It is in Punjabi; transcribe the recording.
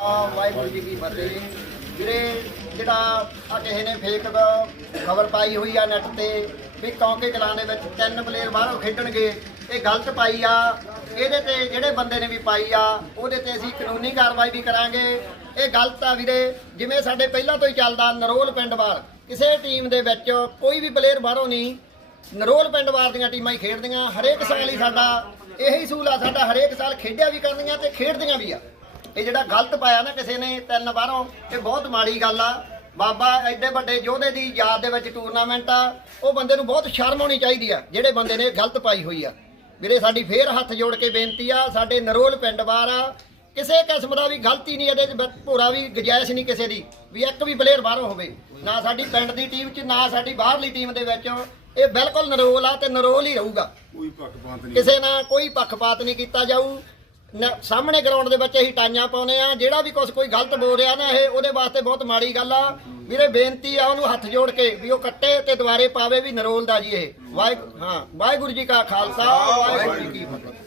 ਆ ਵਾਹਿਗੁਰੂ ਜੀ ਕੀ ਫਤਿਹ ਵੀਰੇ, ਜਿਹੜਾ ਆ ਕਿਸੇ ਨੇ ਫੇਕ ਖਬਰ ਪਾਈ ਹੋਈ ਆ ਨੈਟ ਤੇ ਵੀ ਕੌਂਕੇ ਕਲਾਂ ਦੇ ਵਿੱਚ ਤਿੰਨ ਪਲੇਅਰ ਬਾਹਰੋਂ ਖੇਡਣਗੇ, ਇਹ ਗਲਤ ਪਾਈ ਆ। ਇਹਦੇ ਤੇ ਜਿਹੜੇ ਬੰਦੇ ਨੇ ਵੀ ਪਾਈ ਆ, ਉਹਦੇ ਤੇ ਅਸੀਂ ਕਾਨੂੰਨੀ ਕਾਰਵਾਈ ਵੀ ਕਰਾਂਗੇ। ਇਹ ਗਲਤ ਆ ਵੀਰੇ। ਜਿਵੇਂ ਸਾਡੇ ਪਹਿਲਾਂ ਤੋਂ ਹੀ ਚੱਲਦਾ ਨਰੋਲ ਪਿੰਡ ਵਾਲ ਕਿਸੇ ਟੀਮ ਦੇ ਵਿੱਚ ਕੋਈ ਵੀ ਪਲੇਅਰ ਬਾਹਰੋਂ ਨਹੀਂ, ਨਰੋਲ ਪਿੰਡ ਵਾਰ ਦੀਆਂ ਟੀਮਾਂ ਹੀ ਖੇਡਦੀਆਂ, ਹਰੇਕ ਸਾਲ ਹੀ ਸਾਡਾ ਇਹੀ ਸੂਲ ਆ, ਸਾਡਾ ਹਰੇਕ ਸਾਲ ਖੇਡਿਆ ਵੀ ਕਰਦੀਆਂ ਤੇ ਖੇਡਦੀਆਂ ਵੀ ਆ। ਇਹ ਜਿਹੜਾ ਗਲਤ ਪਾਇਆ ਨਾ ਕਿਸੇ ਨੇ ਤਿੰਨ ਬਾਹਰੋਂ ਇਹ ਬਹੁਤ ਮਾੜੀ ਗੱਲ ਆ। ਬਾਬਾ ਐਡੇ ਵੱਡੇ ਯੋਧੇ ਦੀ ਯਾਦ ਦੇ ਵਿੱਚ ਟੂਰਨਾਮੈਂਟ ਆ ਉਹ ਬੰਦੇ ਨੂੰ ਬਹੁਤ ਸ਼ਰਮ ਆਉਣੀ ਚਾਹੀਦੀ ਆ ਜਿਹੜੇ ਬੰਦੇ ਨੇ ਗਲਤ ਪਾਈ ਹੋਈ ਆ। ਵੀਰੇ ਸਾਡੀ ਫੇਰ ਹੱਥ ਜੋੜ ਕੇ ਬੇਨਤੀ ਆ ਸਾਡੇ ਨਰੋਲ ਪਿੰਡ ਬਾਹਰ ਆ ਕਿਸੇ ਕਿਸਮ ਦਾ ਵੀ ਗਲਤੀ ਨਹੀਂ ਇਹਦੇ ਚ ਭੋਰਾ ਵੀ ਗੁੰਜਾਇਸ਼ ਨਹੀਂ ਕਿਸੇ ਦੀ ਵੀ ਇੱਕ ਵੀ ਪਲੇਅਰ ਬਾਹਰੋਂ ਹੋਵੇ। ਨਾ ਸਾਡੀ ਪਿੰਡ ਦੀ ਟੀਮ 'ਚ ਨਾ ਸਾਡੀ ਬਾਹਰਲੀ ਟੀਮ ਦੇ ਵਿੱਚ ਇਹ ਬਿਲਕੁਲ ਨਰੋਲ ਆ ਤੇ ਨਰੋਲ ਹੀ ਰਹੂਗਾ। ਕੋਈ ਪੱਖਪਾਤ ਨਹੀਂ। ਕਿਸੇ ਨਾਲ ਕੋਈ ਪੱਖਪਾਤ ਨਹੀਂ ਕੀਤਾ ਜਾਊ ਸਾਹਮਣੇ ਗਰਾਊਂਡ ਦੇ ਵਿੱਚ ਅਸੀਂ ਟਾਈਆਂ ਪਾਉਨੇ ਆ ਜਿਹੜਾ ਵੀ ਕੁਝ ਕੋਈ ਗਲਤ ਬੋਲ ਰਿਹਾ ਨਾ ਇਹ, ਉਹਦੇ ਵਾਸਤੇ ਬਹੁਤ ਮਾੜੀ ਗੱਲ ਆ। ਵੀਰੇ, ਬੇਨਤੀ ਆ ਉਹਨੂੰ ਹੱਥ ਜੋੜ ਕੇ ਵੀ ਉਹ ਕੱਟੇ ਤੇ ਦੁਬਾਰੇ ਪਾਵੇ ਵੀ ਨਰੋਲ ਦਾ ਜੀ ਇਹ। ਵਾਹਿਗੁਰੂ ਹਾਂ, ਵਾਹਿਗੁਰੂ ਜੀ ਕਾ ਖਾਲਸਾ, ਵਾਹਿਗੁਰੂ ਜੀ ਕੀ ਫਤਿਹ।